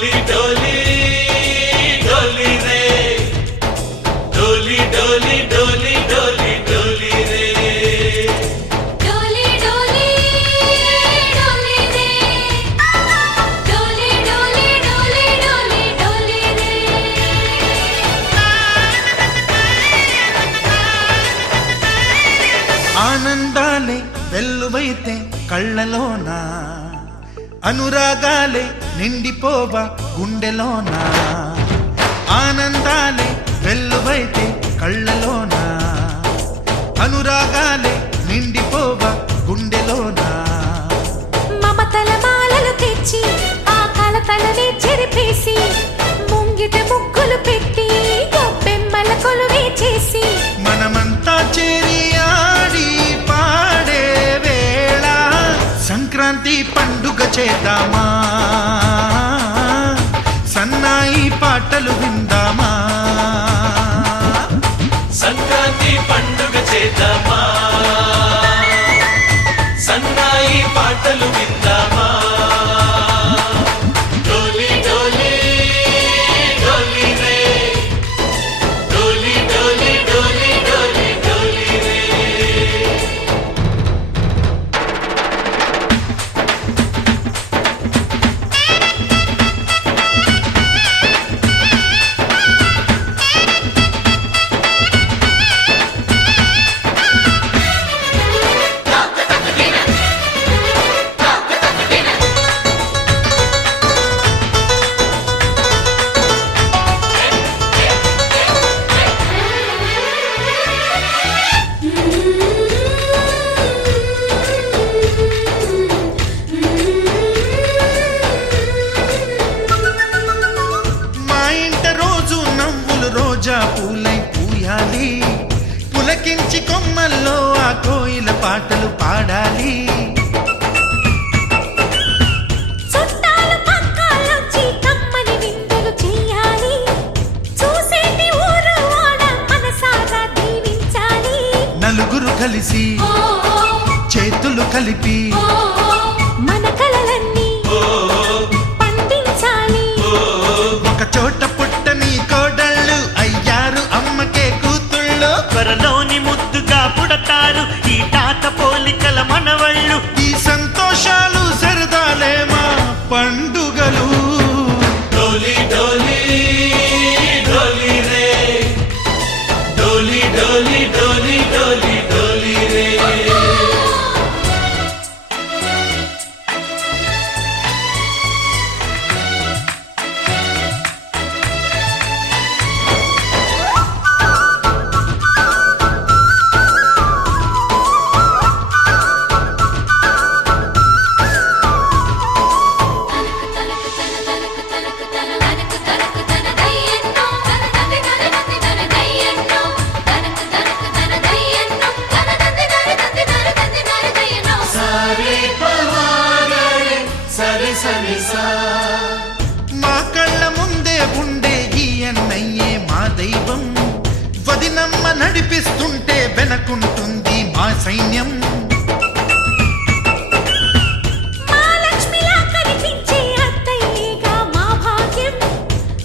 डोली डोली डोली रे डोली डोली डोली डोली डोली रे डोली डोली डोली रे डोली डोली डोली डोली डोली रे ఆనందాలే వెల్లువైతే కళ్ళలోనా అనురాగాలే నిండిపోవా గుండెలోనా ఆనందాలే వెల్లువైతే కళ్ళలోనా అనురాగాలే నిండిపోవా గుండెలోనా మమతల మాలలు తెచ్చి ఆ కలతలనే చెరిపేసి ముంగిట ముగ్గులు పెట్టి గొప్పెమ్మల కొలువే చేసి మనమంతా చేరి ఆడి పాడే వేళ సంక్రాంతి పండుగ చేద్దామా సన్నాయి పాటలు విందామా సంక్రాంతి పండుగ చేద్దామా సన్నాయి పాటలు విందామా డోలి డోలి డోలి రే డోలి డోలి డోలి డోలి డోలి రే మా ఇంట రోజు నవ్వులు రోజా పూలై పూయాలి పులకించి కొమ్మల్లో ఆ కోయిల పాటలు పాడాలి చుట్టాలు పక్కాలొచ్చి కమ్మని విందులు చెయ్యాలి చూసేటి ఊరు వాడ మనసారా దీవించాలి నలుగురు కలిసి చేతులు కలిపి మన కలలన్నీ పండించాలి ఒక చోట పుట్టని కోడళ్ళు అయ్యారు అమ్మకే కూతుళ్ళు త్వరలోని ముద్దుగా పుడతారు ఈ తాత పోలికల మనవళ్ళు ఈ సంతోషాలు సరదాలే మా పండుగలు डोली डोली डोली रे डोली डोली डोली डोली डोली रे सारे पवारे सरे सरे सा మా కళ్ళ ముందే ఉండే ఈ అన్నయ్యే మా దైవం వదినమ్మ నడిపిస్తుంటే వెనకుంటుంది మా సైన్యం మా లక్ష్మిలా కనిపించే అత్తయ్యేగా మా భాగ్యం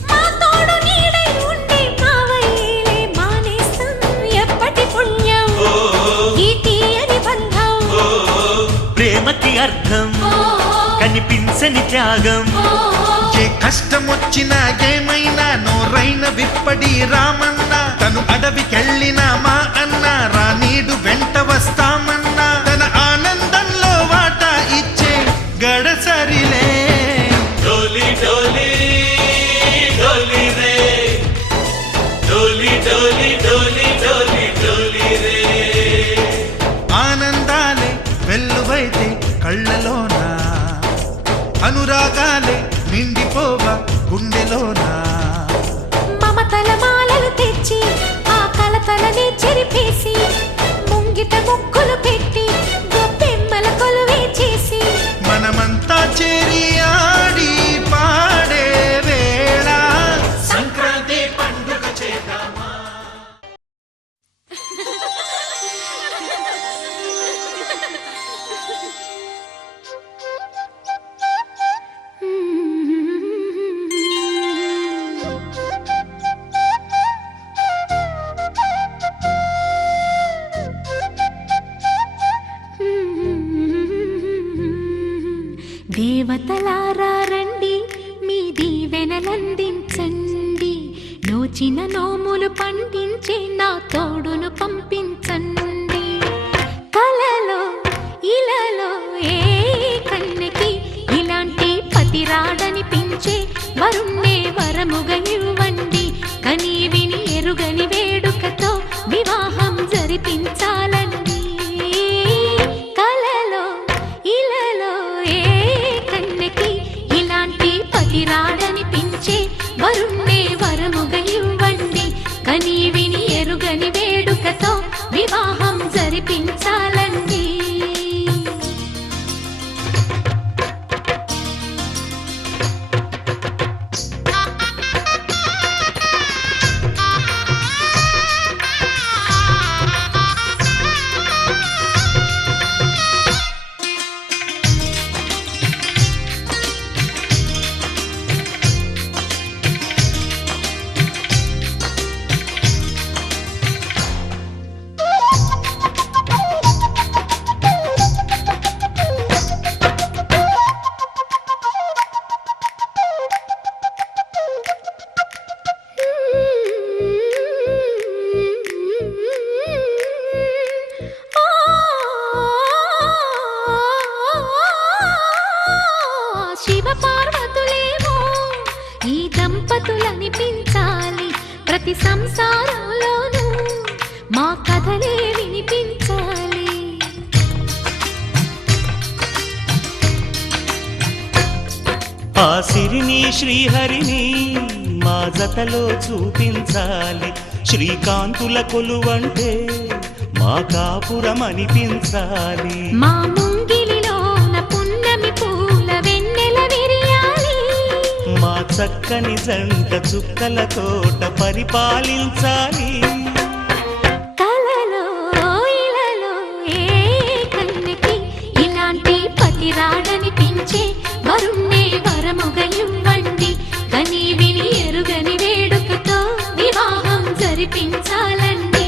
మా తోడు నీడై ఉండే మావయ్యేలే మానేస్తం ఎప్పటి పుణ్యం ఈ తీయని బంధం ప్రేమకి అర్థం కనిపించని త్యాగం ఏ కష్టం వచ్చినా ఏమైనా నోరైన విప్పడి రామన్నా తను అడవికెళ్ళినా మా అన్న రానీడు వెంట వస్తామన్నా తన ఆనందంలో వాటా ఇచ్చే గడసరిలే डोली डोली डोली रे डोली डोली डोली डोली डोली रे ఆనందాలే వెల్లువైతే కళ్ళలోనా అనురాగాలే నిండిపోవా గుండెలోనా మమతల మాలలు తెచ్చి ఆ కలతలనే చెరిపేసి ముంగిట ముగ్గులు పెట్టి గొప్పెమ్మల కొలువే చేసి మనమంతా చేరి ఆడి పాడే వేళ సంక్రాంతి పండుగ చేద్దామా నోచిన నోములు పండించే నా తోడును పంపించండి. కలలో ఇలలో ఏ కన్నెకి ఇలాంటి పతి రాడనిపించే వరుణ్ణే వరముగా ఇవ్వండి. కని విని ఎరుగని వేడుకతో వివాహం జరిపించాలండి. కలలో ఇలలో ఏ కన్నెకి ఇలాంటి పతి రాడనిపించే వరుణ్ణే వరముగా ఇవ్వండి. కని విని ఎరుగని వేడుకతో వివాహం జరిపించాలండి. శివ పార్వతులేమో ఈ దంపతులనిపించాలి. ప్రతి సంసారంలోనూ మా కథలే వినిపించాలి. ఆ సిరిని శ్రీహరిని మా జతలో చూపించాలి. శ్రీకాంతుల కొలువంటే మా కాపురం అనిపించాలి. మా ముంగిలిలోన పున్నమి పూల వెన్నెల విరియాలి. మా చక్కని జంట చుక్కల తోట పరిపాలించాలి. కలలో ఇలలో ఏ కన్నెకి ఇలాంటి పతి రాడనిపించే వరుణ్ణే వరముగా ఇవ్వండి. కని విని ఎరుగని వేడుకతో వివాహం జరిపించాలండి.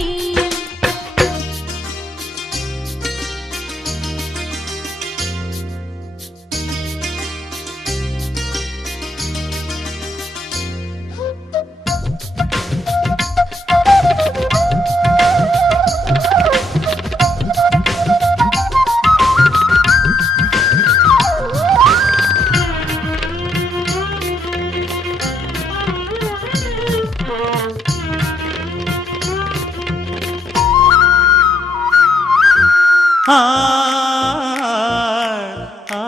ఆ ఆ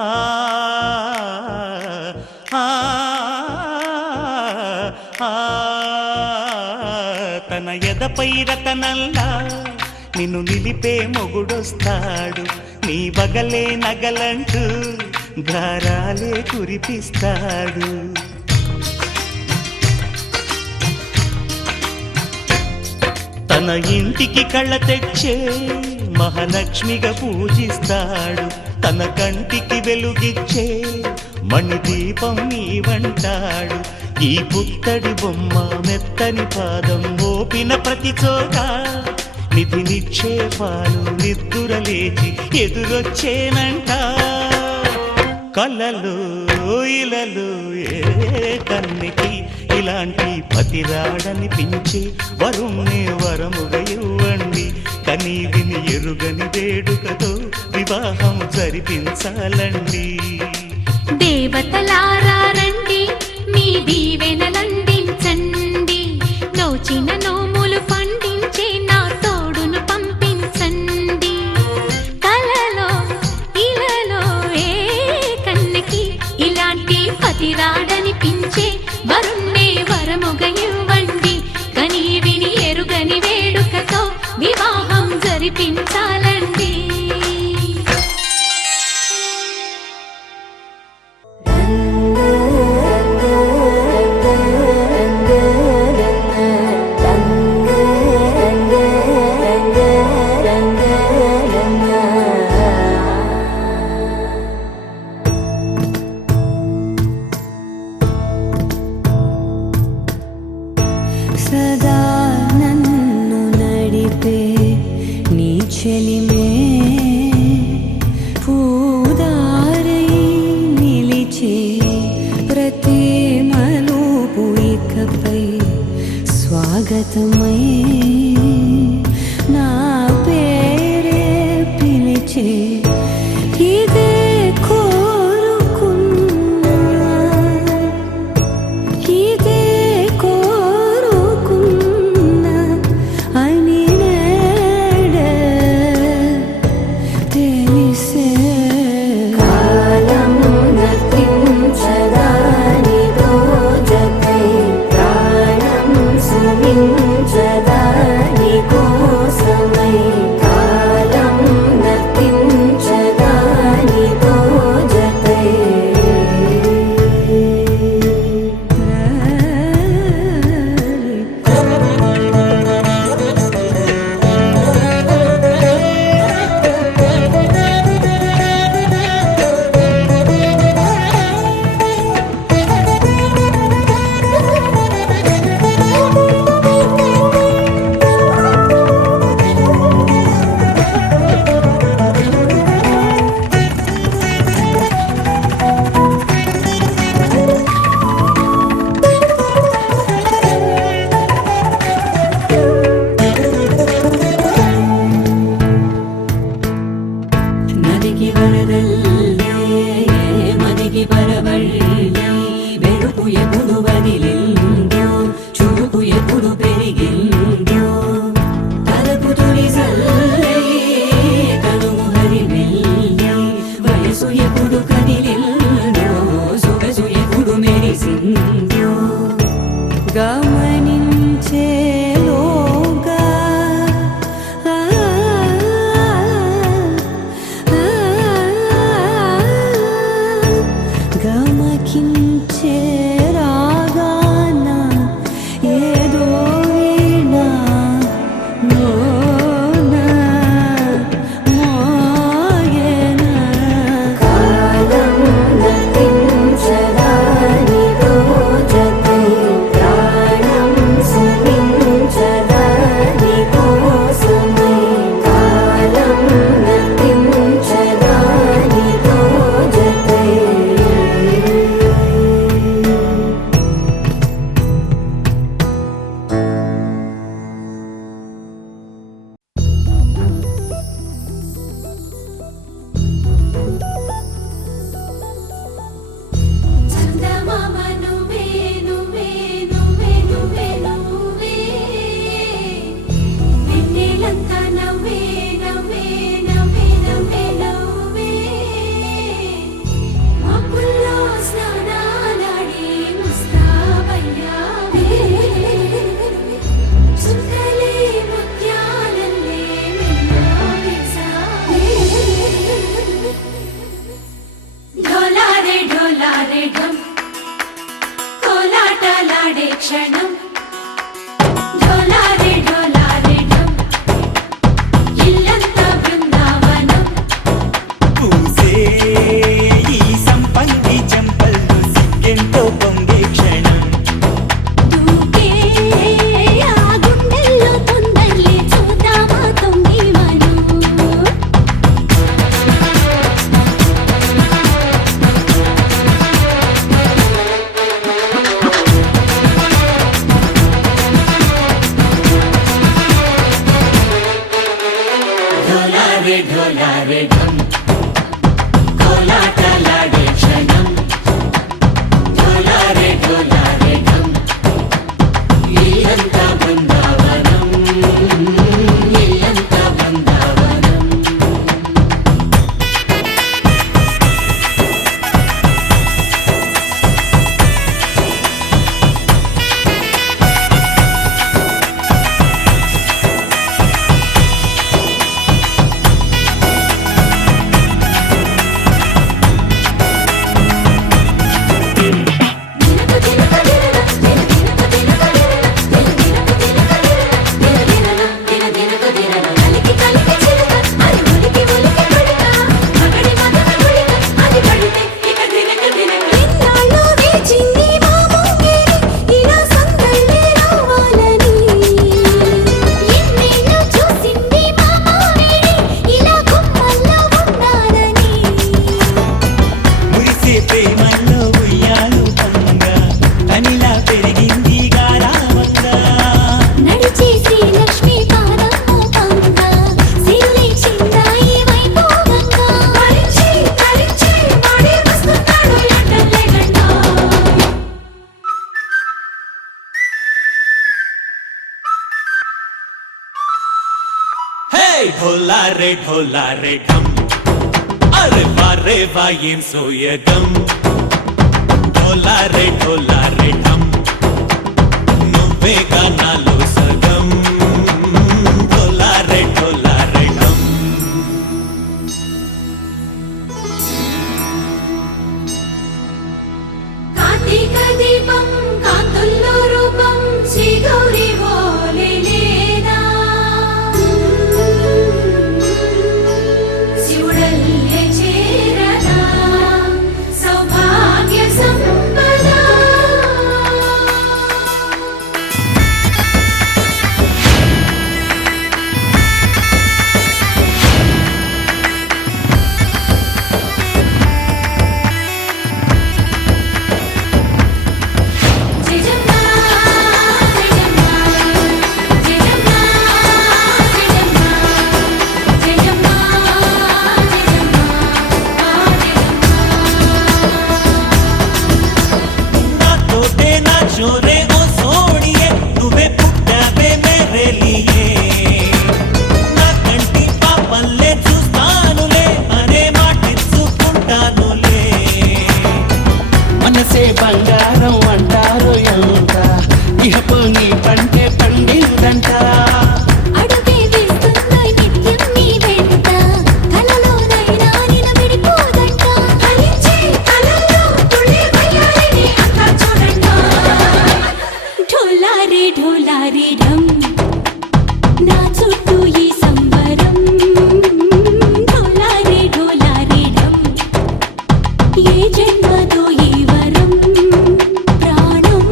ఆ ఆ తన ఎదపై రతనల్లా నిన్ను నిలిపే మొగుడొస్తాడు. నీ బగలే నగలంటూ గారాలే కురిపిస్తాడు. తన ఇంటికి కళ్ళ తెచ్చే మహాలక్ష్మిగా పూజిస్తాడు. తన కంటికి వెలుగిచ్చే మణిదీపం నీవంటాడు. ఈ పుత్తడి బొమ్మ మెత్తని పాదం మోపిన ప్రతి చోట నిధి నిక్షేపాలు నిద్దురలేచి ఎదురొచ్చేనంట. కలలో ఇలలో ఏ కన్నెకి ఇలాంటి పతి రాడనిపించి వరుణ్ణే వరముగా ఇవ్వండి. కని విని ఎరుగని వేడుకతో వివాహం జరిపించాలండి. దేవతలారా రండి, మీ దీవెనలందించండి. నోచిన నోములు పండించే నా తోడును పంపించండి. కలలో ఇలలో ఏ కన్నెకి ఇలాంటి పతి రాడనిపించే వరుణ్ణే వరముగా ఇవ్వండి. కని విని ఎరుగని వేడుకతో వివాహం జరిపించాలండి. రంగ స్వాగతమై నా పేరే పిలిచే ఇదే కోరుకున్నా ఇదే కోరుకున్నా అని నేడే తెలిసే కాలం నతించదాని దోజకై ప్రాణం సుమించదాని కోసమై కాలం నతించదాని దోజకై నదికి వరదల్లే మదికి పరవళ్ళే వెలుపు ఎప్పుడు వదిలిందో చురుకు ఎప్పుడు పెరిగిందో తలపు తొలి సల్లే తనుము హరిమెల్లే వయసు ఎప్పుడు కదిలిందో సొగసు ఎప్పుడు మెరిసిందో గమనించేలోగా గమకించే రాగాన ఏదో వీణ మోన మోయన కాలం నతించదాని రోజకై ప్రాణం సుమించదాని కోసమై కాలం నతించదాని రోజకై చందమామ నువ్వే నువ్వే నువ్వే నువ్వే నువ్వే వెన్నెలంతా నవ్వే నవ్వే నవ్వే నవ్వే నవ్వే మబ్బుల్లో స్నానాలాడి ముస్తాబయ్యావే చుక్కలే ముత్యాలల్లే మెల్లావేశావే ढोलारे ढोलारे ढम कोलाटलाडे क्षणं ढोलारे ढोलारे ढम इल्लंता बृंदावनं పూసే ఈ సంపంగి చెంపల్లో సిగ్గెంతో పొంగే క్షణం దూకే ఆ గుండెల్లో తొందరలే చూద్దామా తొంగి మనం ढोला रे ढम अरे वाह ఏం సోయగం ढोला रे ढम నువ్వేగా నాలో సగం ढोला रे ढम కార్తీక దీపం కాంతుల్లో రూపం శ్రీ గౌరీ ఓలే లేదా శివుడల్లే చేరదా సౌభాగ్య సంపద నాతోటే నా చోరే ఓ సోనియే నువ్వే పుట్టావే మేరే లియే నా కంటి పాపల్లే చూస్తానులే అనే మాటిచ్చుకుంటానులే మనసే బంగారం అంటారు ఎంత ఇహపు నీ పంటే పండిందంట అడుగే వేస్తుందో నిత్యం నీ వెంట కలలోనైనా నిన్ను విడిపోదంట ఫలించే కలల్లో తుళ్ళే వయ్యారిని అంతా చూడంట ఢోలా రే ఢమ్ నా చుట్టూ ఈ సంబరం ఢోలా రే ఢమ్ ఏ జన్మదో ఈ వరం ప్రాణం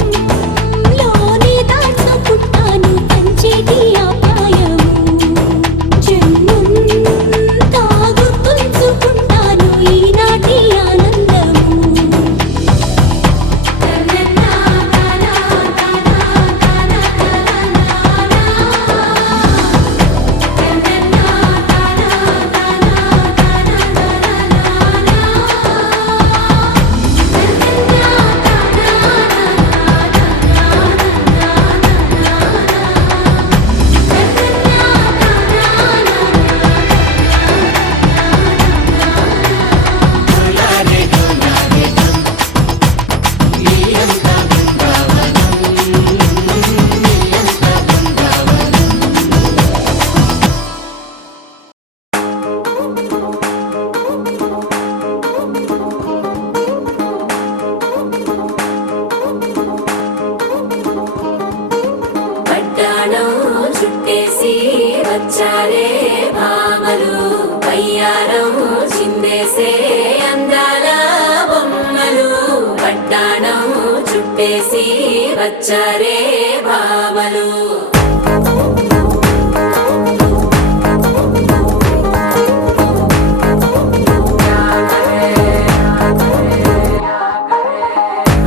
లోని దాచుకుంటాను పంచేటి అపాయము జన్మంతా గుర్తుంచుకుంటాను ఈనాటి ఆనందము పట్టాణం చుట్టేసి వచ్చారే భామలు పయ్యారం చిందేసే అందాల బొమ్మలు పట్టాణం చుట్టేసి వచ్చారే భామలు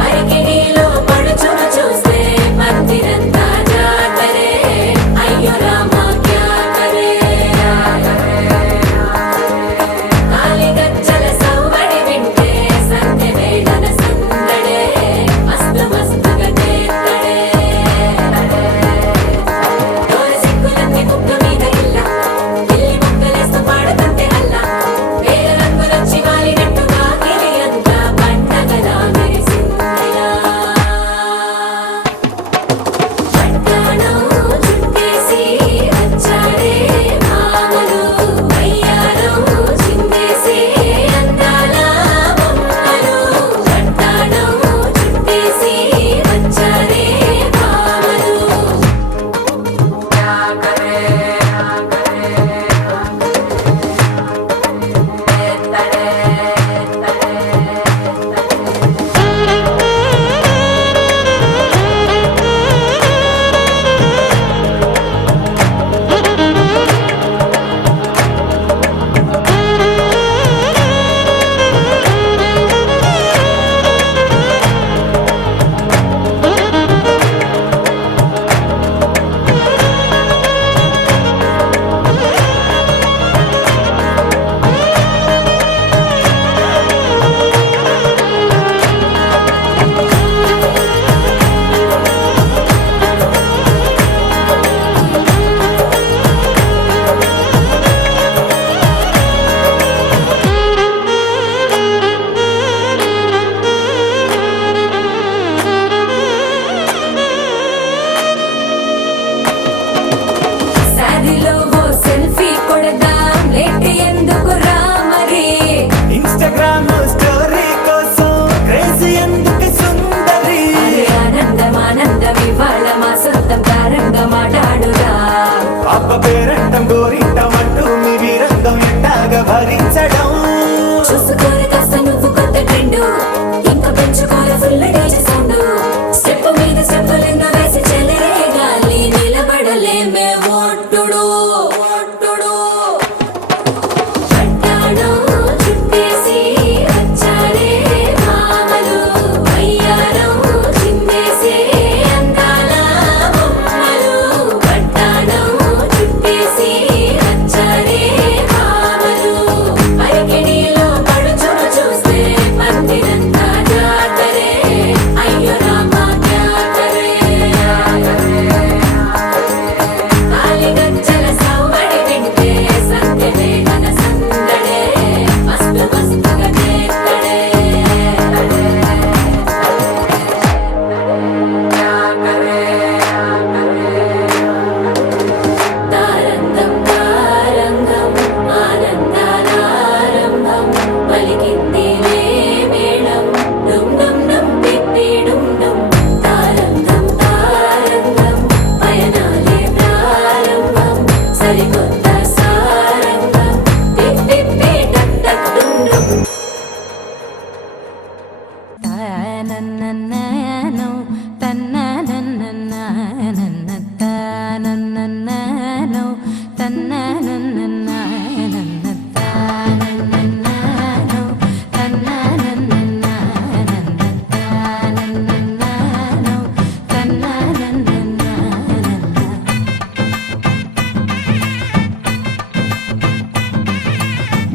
అరికిడిలో పడుచును చూస్తే మందిరంతా జాతరే అయ్యో రామా క్యా కరే కాలిగజ్జల సవ్వడి వింటే సంధ్య వేళన సందడే మస్తు మస్తుగా చేత్తడే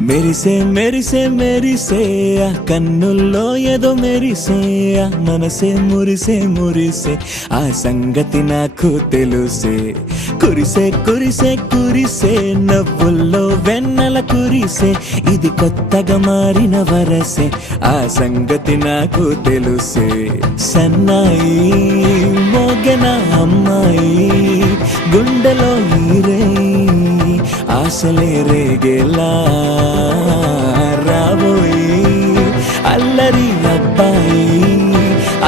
మెరిసే మెరిసే మెరిసే ఆ కన్నుల్లో ఏదో మెరిసే ఆ మనసే మురిసే మురిసే ఆ సంగతి నాకు తెలుసే కురిసే కురిసే కురిసే నవ్వుల్లో వెన్నెల కురిసే ఇది కొత్తగా మారిన వరసే ఆ సంగతి నాకు తెలుసే సన్నాయి మోగెన అమ్మాయి గుండెలో ఈరే ఆశలే రేగేలా రాబోయి అల్లరి అబ్బాయి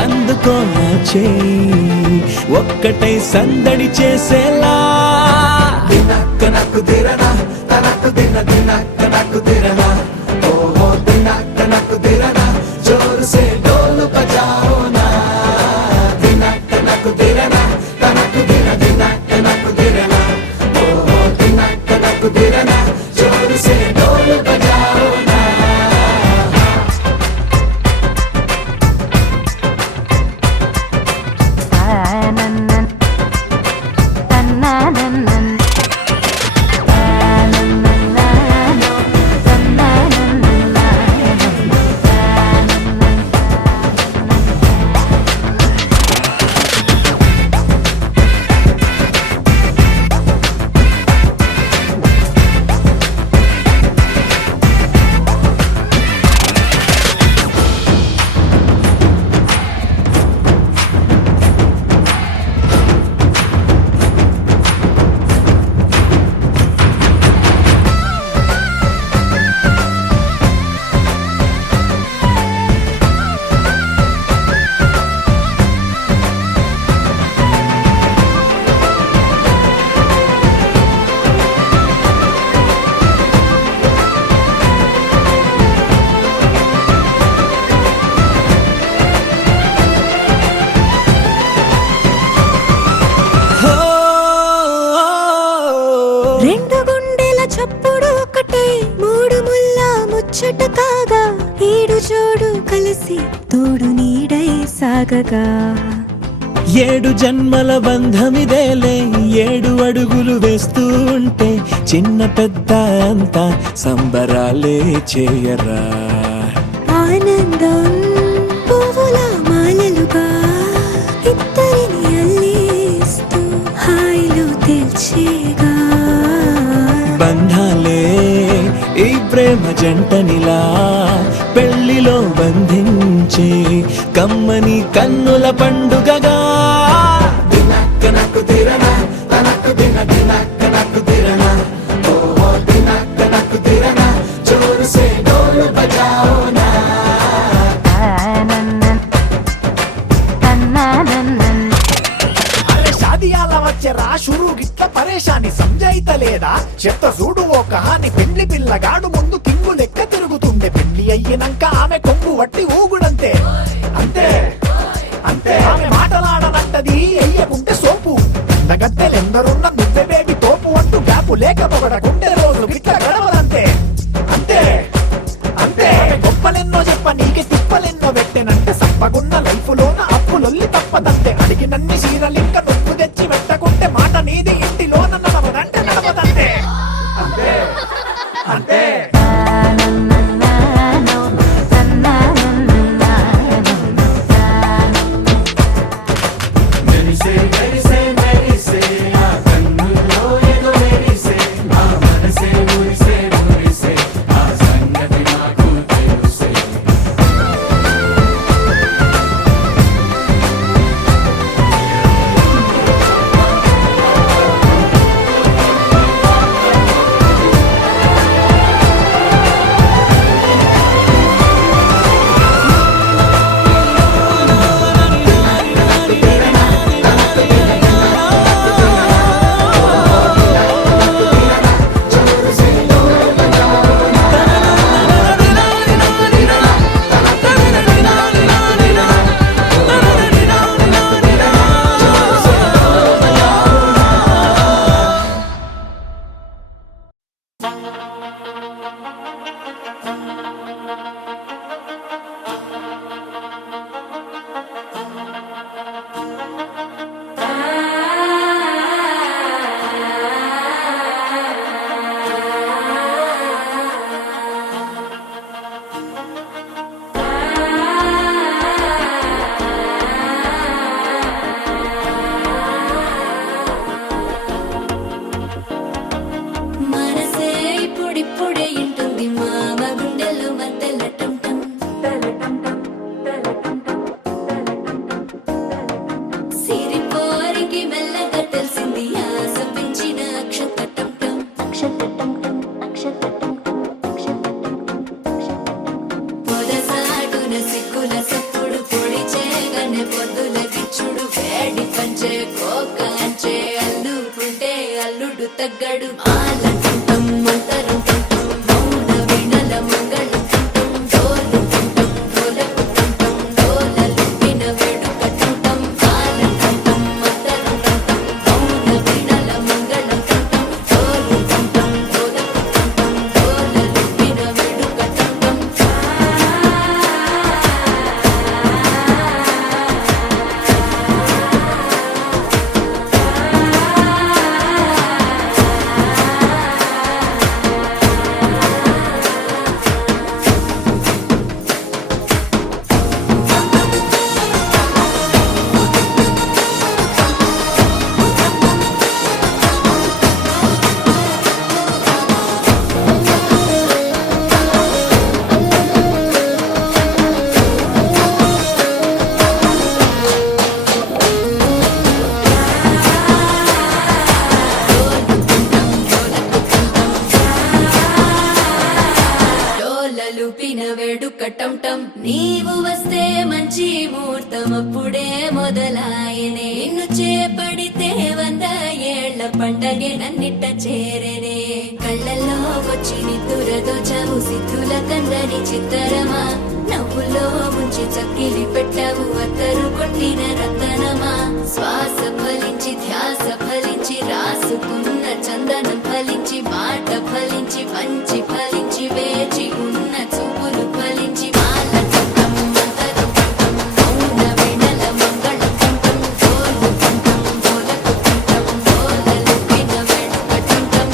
అందుకో నా చేయి ఒక్కటై సందడి చేసేలా దినక్క నాకు దిరనా తనకు దిన దినక్క నాకు దిరనా ఓహో దినక్క నాకు దిరనా జోరు సే డోలు బజాओ నా దినక్క నాకు దిరనా తనకు దిన దినక్క నాకు దిరనా ఓహో దినక్క నాకు దిరనా జోరు సే డోలు బజాओ నా రెండు గుండెల చప్పుడు ఒకటే మూడు ముల్ల ముచ్చట కాగా ఈడు జోడు కలిసి తోడు నీడై సాగగా ఏడు జన్మల బంధమిదేలే ఏడు అడుగులు వేస్తూ ఉంటే చిన్న పెద్ద అంతా సంబరాలే చేయరా ఆనందం పువ్వుల మాలలుగా ఇద్దరిని అల్లేస్తూ హాయిలో తెల్చేగా బంధాలే ఈ ప్రేమ జంటనిలా పెళ్లిలో బంధించే కమ్మని కన్నుల పండుగగా దినక్క నాకు దిరనా తనకు దిన దినక్క నాకు దిరనా ఓహో దినక్క నాకు దిరనా జోరు సే డోలు బజాओ నా అరే షాదియాల వచ్చెరా షురు గిట్ల పరేషాని సంజాయితలేదా చెత్త చూడు ఓ కహాని పెండ్లి పిల్లగాడు ముందు కింగు లెక్క తిరుగుతుండే పెండ్లి అయ్యినంక ఆమె కొంగు వట్టి ఊగుడంతే అంతే అంతే ఆమె మాటలాడనంటది ఎయ్యకుంటే సోపు నగద్దెలెందరున్న నువ్వే బేబి తోపు అంటూ గ్యాపు లేక పొగడకుంటే రోజు గిట్ల గడవదంతే అంతే అంతే గొప్పలెన్నో చెప్ప నీకే తిప్పలెన్నో పెట్టెనంటే సప్పగున్న లైఫ్ లోన అప్పులొల్లి తప్పదంతే అడిగినన్ని చీరలింక నువ్వు తెచ్చి పెట్టకుంటే మాట నీది ఇంటిలోన నడవదంటే నడవదంతే అంతే అంతే పొద్దుల గిచ్చుడు వేడి పంచే కోక అంచే అల్లుకుంటే అల్లుడు తగ్గడు ఆలంటుంటం మంతరం తుంటం మౌన వీణల మంగళం తుంటం డోలు తుంటం డోలకు తుంటం డోలలు విన వేడుక తుంటం ఆలంటుంటం మంతరం తుంటం మౌన వీణల మంగళం తుంటం డోలు తుంటం డోలకు తుంటం డోలలు విన వేడుక తుంటం డోలలుపిన వేడుక టంటం నీవు వస్తే మంచి ముహూర్తం అప్పుడే మొదలాయనే నిన్ను చేపడితే 100 ఏళ్ల పండగే నన్నిట్ట చేరేనే కళ్ళల్లో వచ్చి నిద్దురదోచావు సిద్ధుల కందని చిత్తరమా నవ్వులో ముంచి చక్కిలి పెట్టావు అత్తరు కొట్టిన రతనమా శ్వాస ఫలించి ధ్యాస ఫలించి రాసుకున్న చందనం ఫలించి మాట ఫలించి మంచి ఫలించి వేచి ఉన్న చూపులు ఫలించి మాల టుంటం మంతరం టుంటం మౌన వీణల మంగళం టుంటం డోలు టుంటం డోలకు టుంటం డోలలు విన వేడుక టుంటం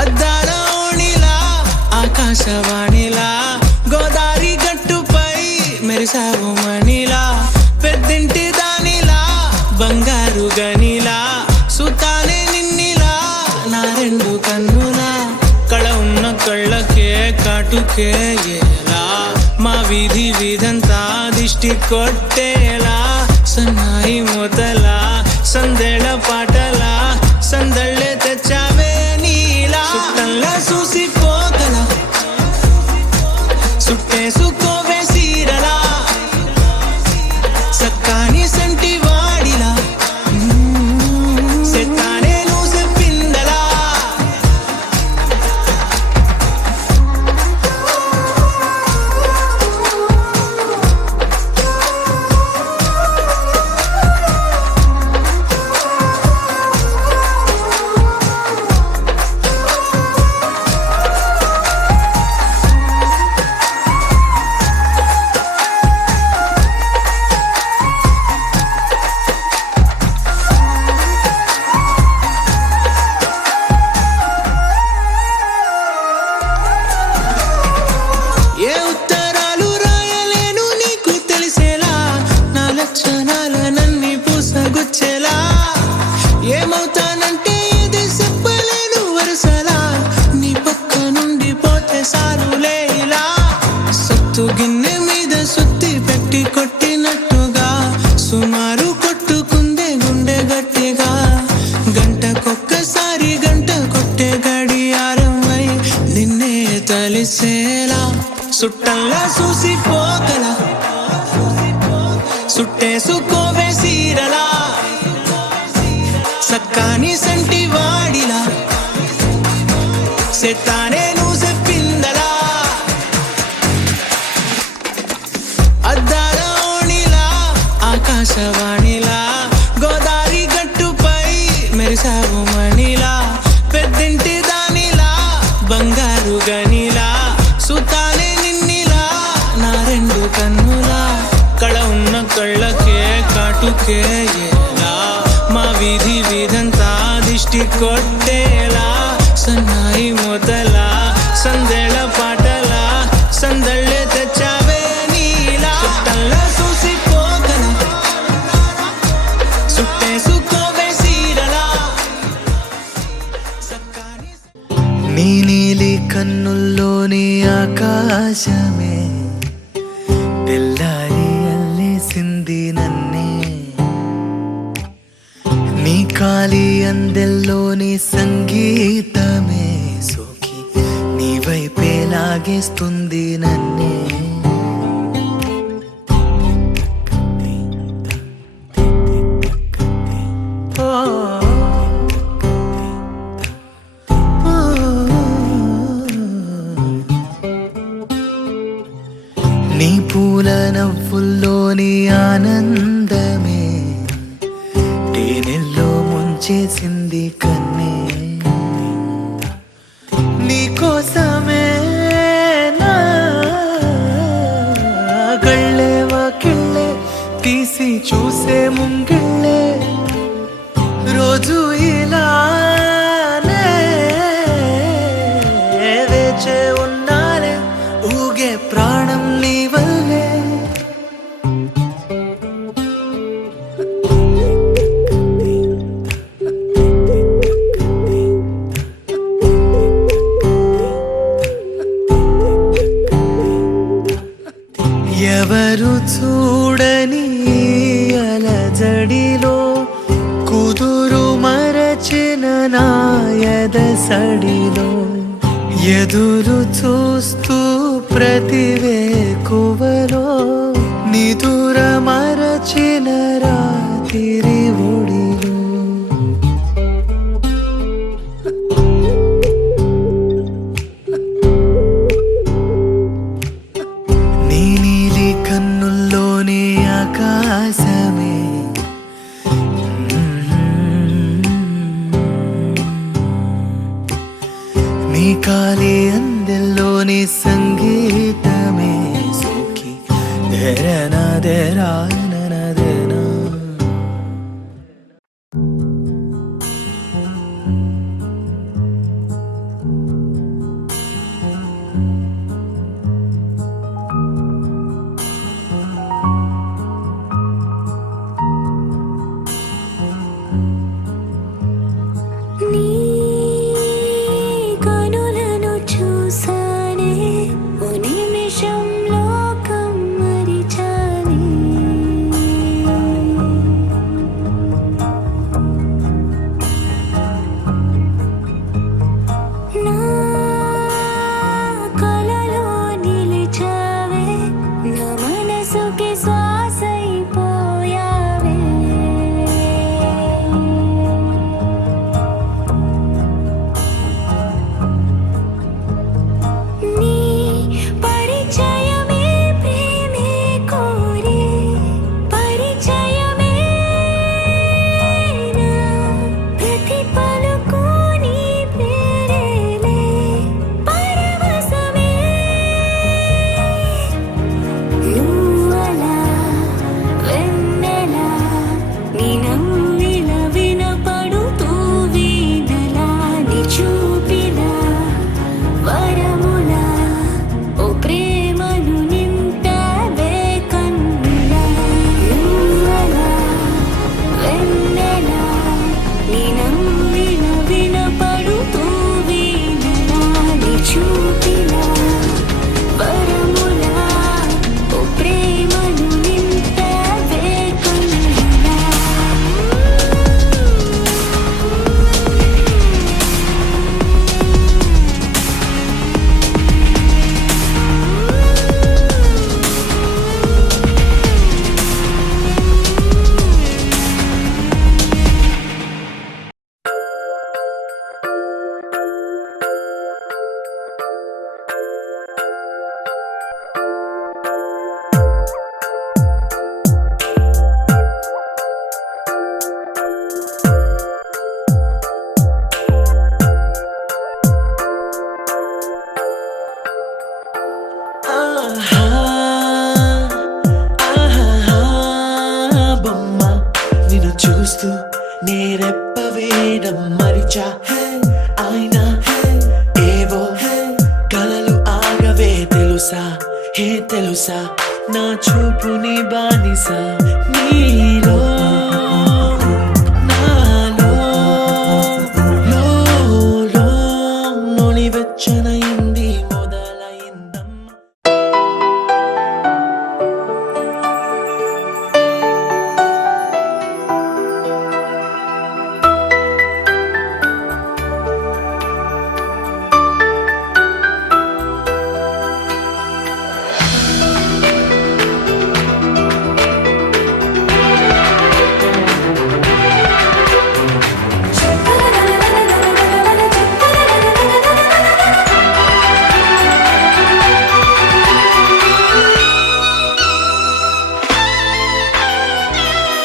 అద్దాల ఓణిలా ఆకాశవాణిలా గోదారి గట్టుపై మెరిసావు మణిలా పెద్దింటి దానిలా బంగారు గనిలా సుతానే నిన్నిలా నా 2 కన్నులా కళ ఉన్న కళ్ళకే కాటుకే ఎలా మా వీధి వీధంతా దిష్టి కొట్టేలా సన్నాయి మొదలా సందెళ పాటలా సందళ్ళే తెచ్చావే నీలా సుట్టంలా చూసిపోగల సుట్టేసుకోవే సీరలా సక్కాని సంటి వాడిలా సెత్తానే నువ్వు చెప్పిందలా ఏ ఉత్తరాలు రాయలేను నీకు తెలిసేలా నా లక్షణాలనన్నీ పూసగుచ్చేలా ఏమవుతానంటే ఏది చెప్పలేను వరుసలా నీ పక్క నుండి పోతే సారులే ఇలా సత్తు గిన్నె మీద సుత్తి పెట్టి కొట్టినట్టుగా సుమారు కొట్టుకుందే గుండె గట్టిగా గంటకొక్కసారి గంట కొట్టే గడియారమై నిన్నే తలిసేలా సుట్టంలా చూసిపోగల సుట్టేసుకోవే సీరలా సక్కాని సంటి వాడిలా సెత్తానే నువ్వు చెప్పిందలా అద్దాల ఓణిలా ఆకాశవాణిలా గోదారి గట్టుపై మెరిసావు మణిలా పెద్దింటి దానిలా బంగారు గనిలా సుతానే నిన్నిలా నా 2 కన్నులా కళ ఉన్న కళ్ళకి చుట్టుకేయేలా మా వీధి వీధంతా దిష్టి కొట్టేలా సన్నాయి మొదలా సందేళ పాటలా సందళ్ళే తెచ్చావే నీలా చుట్టంలో చూసిపోగను చుట్టేసుకోవే సీరలా నీ నీలి కన్నుల్లోని ఆకాశమే తెల్లారి అల్లేసింది నన్నే నీ కాలి అందెల్లోని సంగీతమే సోకి నీ వైపే లాగేస్తుంది నన్నే నీ పూల నవ్వుల్లోని ఆనందమే తేనెల్లో ముంచేసింది కన్నే నీ కోసమే నా గళ్ళే వాకిళ్ళే తీసి చూసే ముంగిళ్ళే రోజు ఇలానే వేచే ఉన్నానే ఊగే ప్రాణం నీ వల్లే ఎవరు చూడని అలజడిలో కుదురు మరచిన నాయద సడిలో ఎదురు చూస్తూ ప్రతివేకువలో నిదుర మరచిన రాత్రి ఒడిలో నీ నీలి కన్నుల్లోని ఆకాశమే నీ కాలి అందెల్లోని సంగీతమే సోకి దేరనా దేనా నీ కనులను చూసానే ఓ నిమిషం లోకం మరిచానే చూస్తూ నేరెప్పవేయడం మరిచా అయినా ఏవో కలలు ఆగవే తెలుసా తెలుసా నా చూపుని బానిస నీలో నాలో లో నొలి వెచ్చనైంది మొదలైందమ్మ.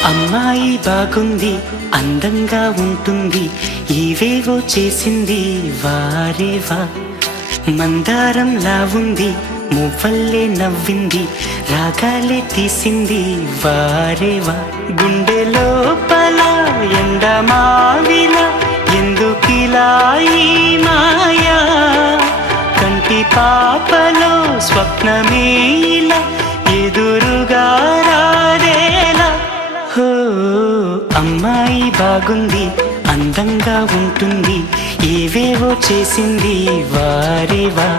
అమ్మాయి బాగుంది అందంగా ఉంటుంది ఇవేవో చేసింది వారేవా మందారంలా ఉంది మువ్వల్లే నవ్వింది రాగాలే తీసింది వారేవా గుండె లోపల ఎండమావిలా ఎందుకిలా ఈ మాయా కంటి పాపలో స్వప్నమే ఇలా ఎదురుగా రాదేలా హో అమ్మాయి బాగుంది అందంగా ఉంటుంది ఏవేవో చేసింది వారేవా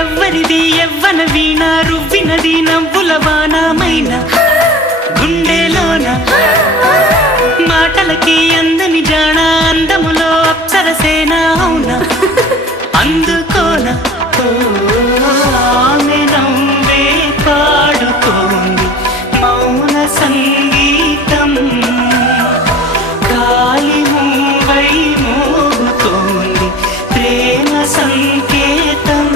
ఎవ్వరిది ఎవ్వన వీణ రువ్వినది నవ్వుల వానమైన గుండెలోన మాటలకి అందని జాణ అందములో అప్సరసేన అవునా అందుకోన ఆమె నవ్వే పాడుతోంది మౌన సంగీతం గాలి మూవై మోగుతోంది ప్రేమ సంకేతం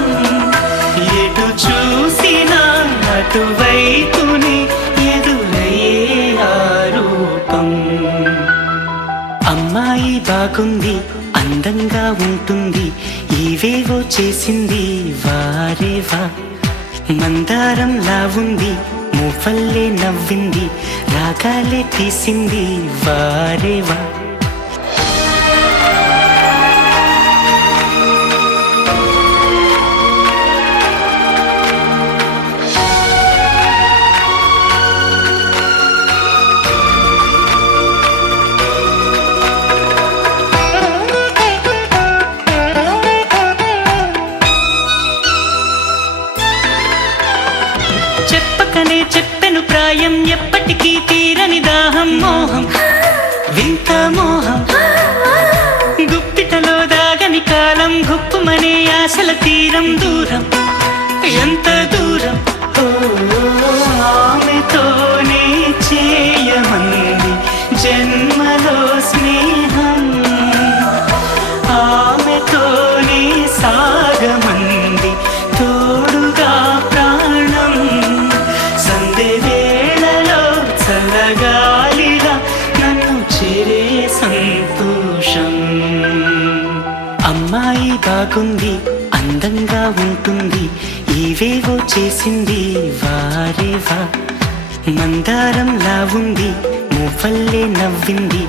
ఎటు చూసినా అటువైపుని ఎదురయ్యే ఆరూపం అమ్మాయి బాగుంది అందంగా ఉంటుంది ఇవేవో చేసింది వారేవా మందారంలా ఉంది మువ్వల్లే నవ్వింది రాగాలే తీసింది వారేవా చెప్పెను ప్రాయం ఎప్పటికీ తీరని దాహం మోహం వింత మోహం గుప్పిటలో దాగని కాలం గుప్పుమనే ఆశల తీరం దూరం ఎంత దూరం ఆమెతోనే చేయమంది జన్మలో స్నేహం ఆమెతోనే సాగమంది తోడుగా ప్రాణం సందే వేళలో చల్లగాలిగా నన్ను చేరే సంతోషం అమ్మాయి బాగుంది అందంగా ఉంటుంది ఇవేవో చేసింది వారేవా మందారంలా ఉంది మువ్వల్లే నవ్వింది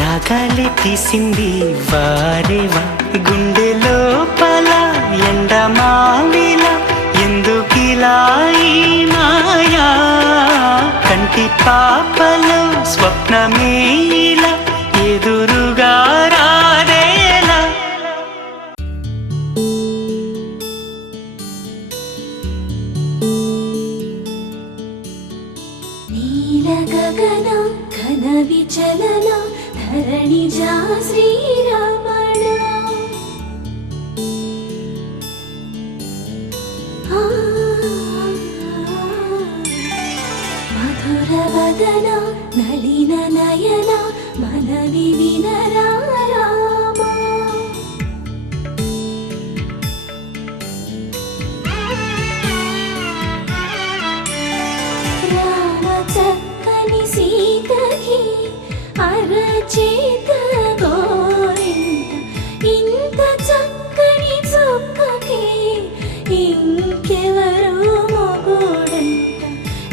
రాగాలే తీసింది వారేవా గుండె లోపల ఎండమావిలా ఎందుకిలా ఈ మాయా కంటి పాపలో స్వప్నమే ఇలా ఎదురుగా రాదేలా నీల గగన ఘన విచలన ధరణిజా శ్రీరమణ మధుర మధురవదన నళిన నయన మనవి వినరా రామా. రామ చక్కని సీతకి అరచేత గోరింట ఇంత చక్కని చొక్కకి ఇంకెవరో మొగుడంట.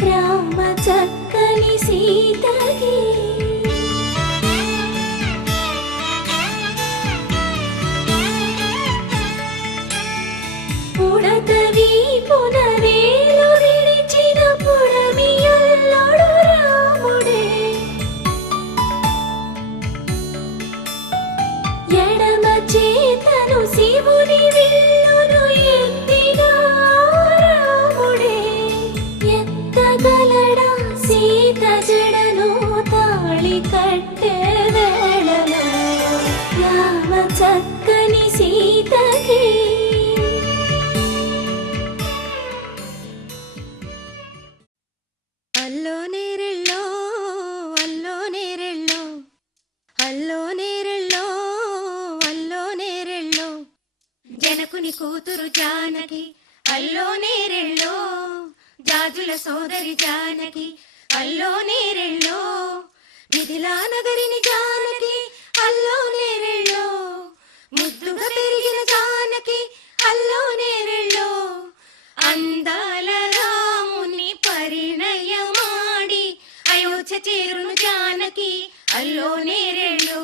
రామ చక్కని సీతకి పుడత వీపున వేలు విడిచిన పుడమియల్లుడు రాముడే. ఎడమ చేతను శివుని విల్లును ఎత్తిన రాముడే. ఎత్తగలడా సీత జడను తాళి కట్టే వేళలో రామ చక్కని సీతకి. అల్లో నేరెళ్ళో అల్లో నేరెళ్ళో అల్లో నేరెళ్ళో అల్లో నేరెళ్ళో జనకుని కూతురు జానకి అల్లో నేరెళ్ళో జాజుల సోదరి జానకి అల్లో నేరెళ్ళో మిథిలా నగరిని జానకి అల్లో నేరెళ్ళో ముద్దుగా పెరిగిన జానకి అల్లో నేరెళ్ళో అందాల రాముని పరిణయమాడి అయోధ్య చేరును జానకి అల్లో నేరెళ్ళో.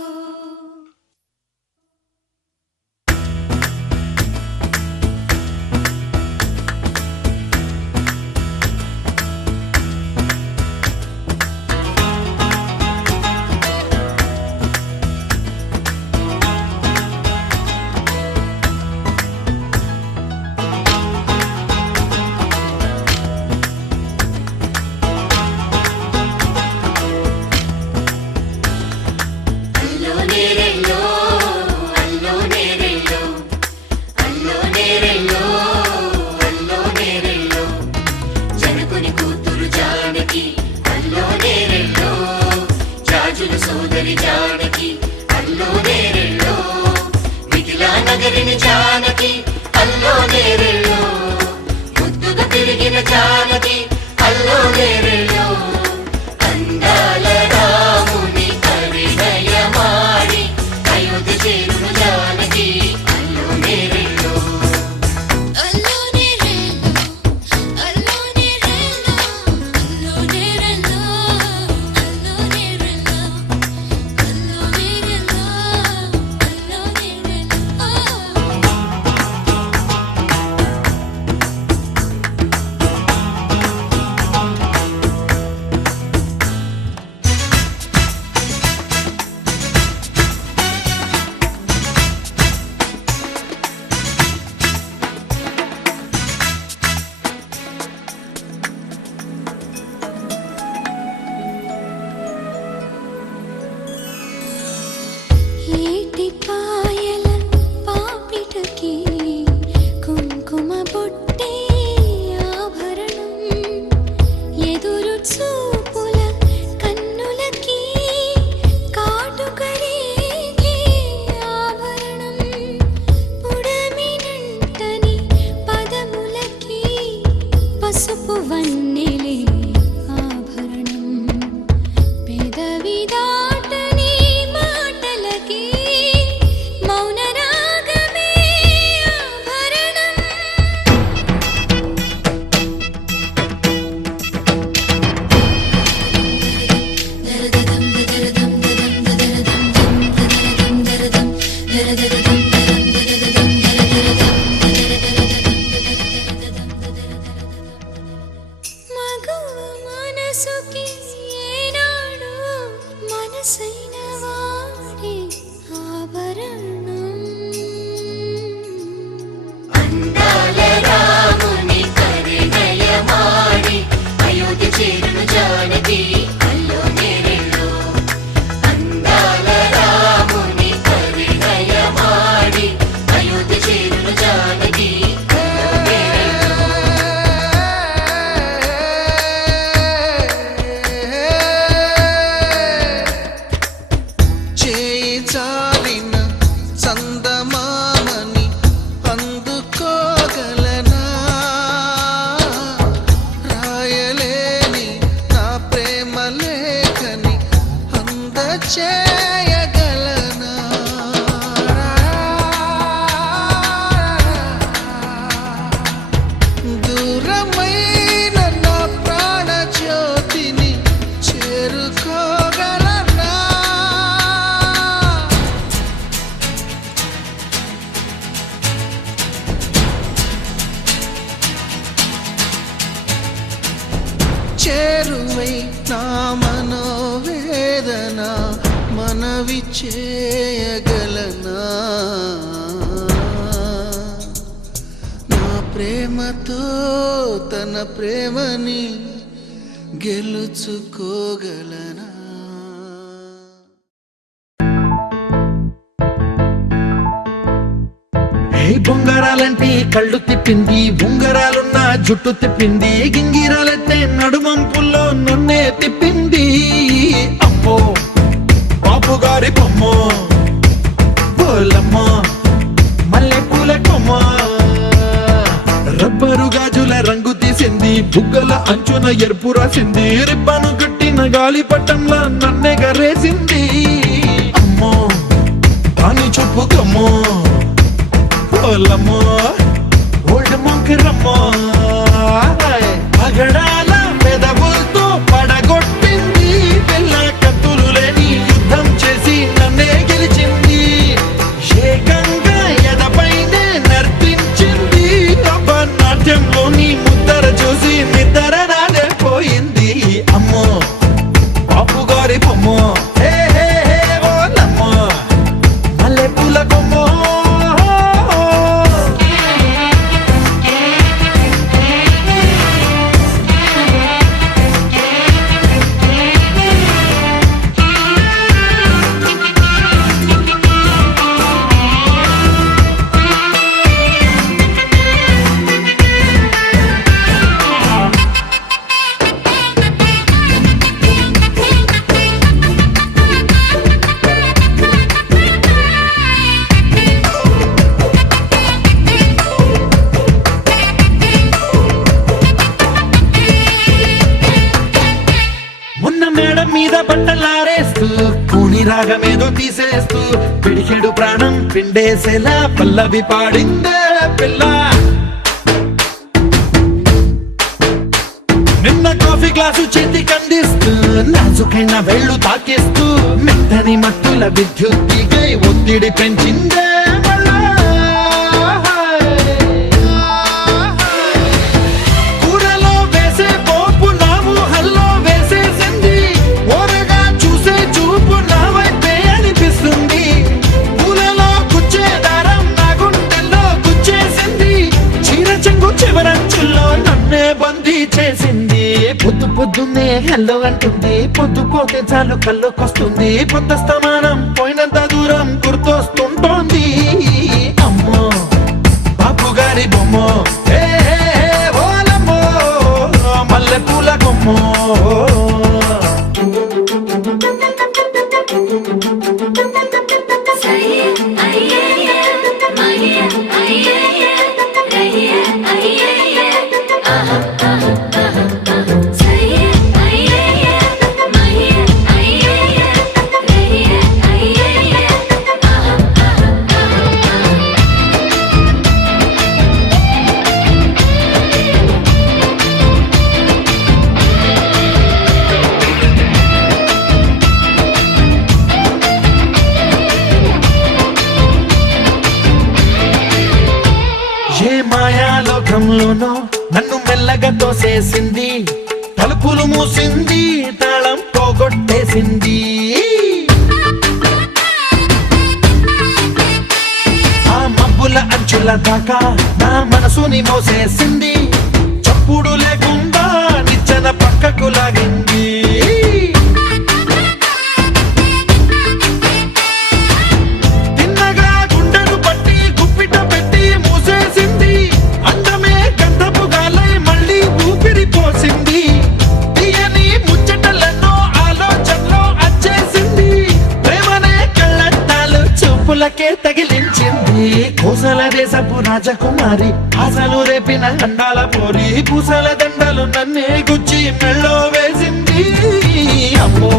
చేయగలనా దూరమైన నా ప్రాణ జ్యోతిని చేరుకోగలనా చేరువై నా మనోవేదన మనవి చేయగలనా నా ప్రేమతో తన ప్రేమని గెలుచుకోగలనా బొంగరాలంటే కళ్ళు తిప్పింది ఉంగరాలున్న జుట్టు తిప్పింది గింగిరాలైతే నడుమంపుల్లో నన్నే తిప్పింది అమ్మో బాబు గారి బొమ్మ బోలమ్మ మల్లె పూల కొమ్మ రబ్బరు గాజుల రంగు తీసింది బుగ్గల అంచున ఎరుపు రాసింది రిబ్బను కట్టిన గాలి పట్టంలా నన్నే గరేసింది అమ్మో దాని చూపు కమ్మో ఓలమ్మో ఓల్డ్ మొంకరమ్మో పగడాల పెదవులతో పడగొట్టింది పిల్ల కత్తులు లేని యుద్ధం చేసి నన్నే గెలిచింది ఏకంగా ఎదపైనే నర్తించింది నాట్యంలోని ముద్దర చూసి నిద్ర నాడే పోయింది అమ్మో బాపు గారి బొమ్మో హే హే హే ఓలమ్మో మల్లె పూల కొమ్మో మీద బట్టలారేస్తూ కూని రాగమేదో తీసేస్తూ పిడికెడు ప్రాణం పిండేసేలా పల్లవి పాడిందే పిల్ల నిన్న కాఫీ గ్లాసు చేతి కందిస్తూ నాజుకైన వేళ్ళు తాకిస్తూ మెత్తని మత్తుల విద్యుత్తికై ఒత్తిడి పెంచిందే కూరలో వేసే పోపు నా ఊహల్లో వేసేసింది ఓరగా చూసే చూపు నా వైపే అనిపిస్తుంది పూలలో గుచ్చే దారం నా గుండెల్లో గుచ్చేసింది చీర చెంగు చివరంచుల్లో నన్నే బందీ చేసింది పొద్దు పొద్దున్నే హెల్లో అంటుంది పొద్దు పోతే చాలు కళ్ళొకొస్తుంది పొద్దు స్తమానం పోయినంత దూరం గుర్తొస్తుంటోంది అమ్మో బాపు గారి బొమ్మో హే హే హే ఓలమ్మో మల్లె పూల కొమ్మో ఏ మాయాలోకంలోనో నన్ను మెల్లగా తోసేసింది తలుపులు మూసింది తాళం పోగొట్టేసింది ఆ మబ్బుల అంచుల దాకా నా మనసుని మోసేసింది చప్పుడు లేకుండా నిచ్చెన పక్కకు లాగింది తిన్నగా గుండెను పట్టి గుప్పిట పెట్టి మూసేసింది అందమే గంధపు గాలై మళ్ళీ ఊపిరి పోసింది తీయని ముచ్చటలెన్నో ఆలోచనలో అచ్చేసింది ప్రేమనే కళ్ళట్టాలు చూపులకే తగిలించింది కోసల దేశపు రాజకుమారి ఆశలు రేపిన అండాల పోరి పూసల దండలు నన్నే గుచ్చి మెళ్ళో వేసింది అమ్మో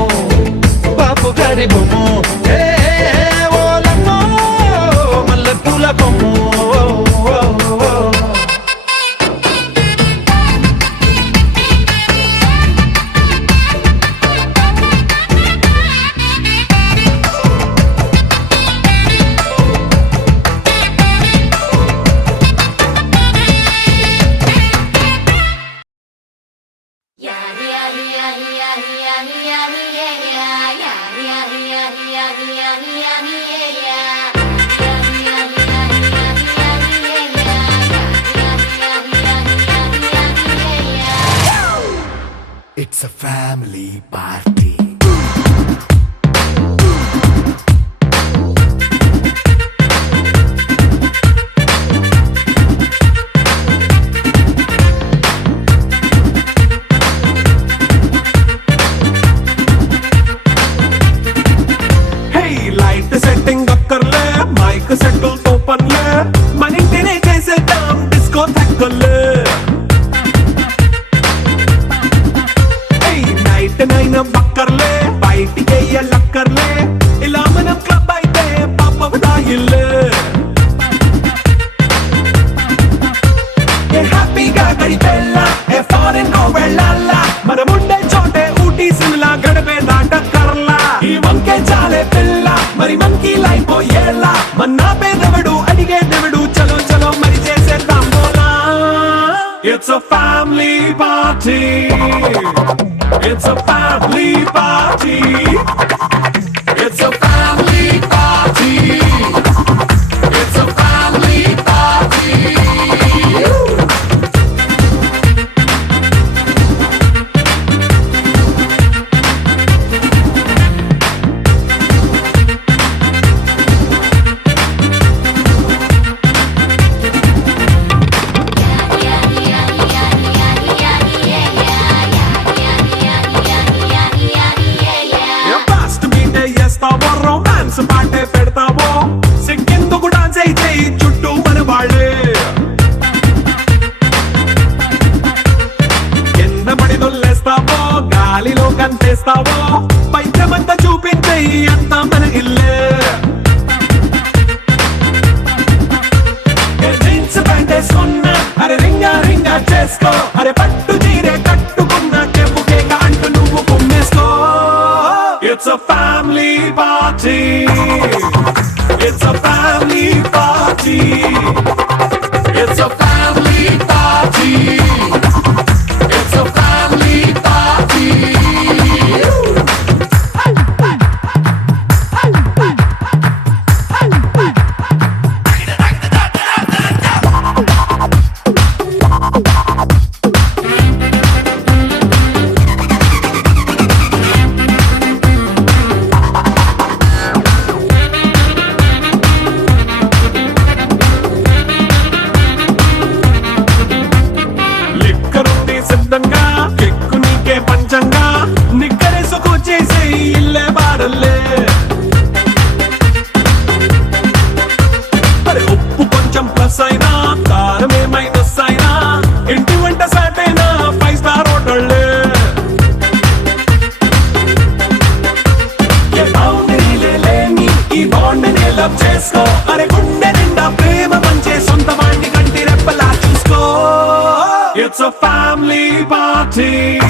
బాపుగా పచ్చడి బొమ్ము ఏ ఓలమ్మో మల్లె పూల కొమ్ము It's a family party. Hey, light setting అక్కర్లే మైక్ సెట్టుల్ తో పర్లే మన ఇంటినే చేసేద్దాం డిస్కో థక్కర్లే నైట్ నైన్ బక్కర్లే బయటికి లక్కర్లే ఇలా మనం క్లబ్ అయితే పాపదాయిల్లే హ్యాపీగా గడిపెల్లా ఏ ఫారెన్ నో వెళ్ళాలా మనం ఉండే చోటే ఊటీ సిమ్లా గడిపే దాటక్కర్లా ఈ వంకే చాలే పిల్ల మరి మంకీ లైఫ్ ఏళ్ళ మన్నా పేదవడు అడిగేదెవడు చలో చలో మరి చేసేద్దాం బోలా it's a family party. It's a family party. It's a family party. It's a family party. Romance పాటే పెడతావో సిగ్గెందుకు డాన్స్ అయితే చుట్టూ మన వాళ్ళే కింద పడి దొల్లేస్తావో గాలిలో కంటేస్తావో పైద్యమంతా చూపించే అంతా మన ఇల్లే జీన్స్ ప్యాంట్ వేసుకున్నా అరే రింగా రింగా చేసుకో అరే పట్టు చీరే కట్టుకున్న చెప్పుకే అంటూ నువ్వు కుమ్మేసుకో It's a family party. It's a family party. It's a family party. It's a family party. సిద్ధంగా కెక్కు నీకే పంచంగా నిక్కరేసుకు చేసే ఇల్లే బారల్లే అరే ఉప్పు కొంచెం ప్లస్ అయినా కారమే మైనస్ అయినా ఇంటి వంట సాటైనా 5 స్టార్ హోటళ్ళే ఏ బౌండరీలే లేని ఈ బాండ్ని లవ్ చేసుకో అరే గుండె నిండా ప్రేమ పంచే సొంత వాణ్ణి కంటి రెప్పలా చూసుకో It's a family party.